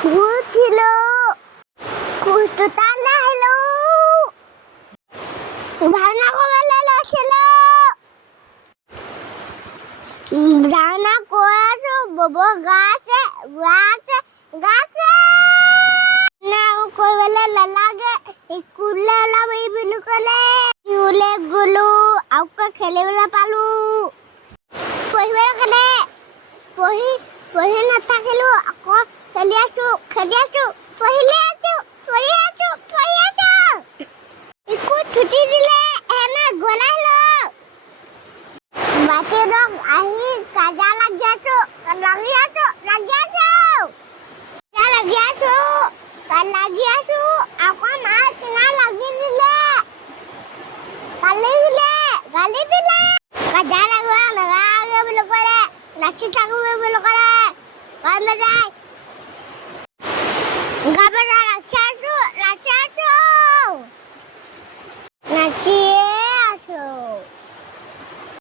উঠিলো কুতুতালে আহিলো ভাওনা ক'বলৈ লৈছিলো ভাওনা কৈ আছো বব গাছে গাছে নাও কৰিবলৈ নালাগে স্কুললৈ ওলাবি বুলি ক'লে স্কুললৈ গ'লো আকৌ খেলিবলৈ পালো পঢ়িবলৈ ক'লে পঢ়ি নাথাকিলো আকৌ খেলি আছো পঢ়ি আছো স্কুল ছুটি দিলে এনে গ'লালো বাটেদক আহি কাজা লাগি আছো আকৌ মা কিনা লাগি দিলে গালি দিলে কাজা লাগা নালাগে বুলি ক'লে নাচি থাকো বুলি ক'লে গাব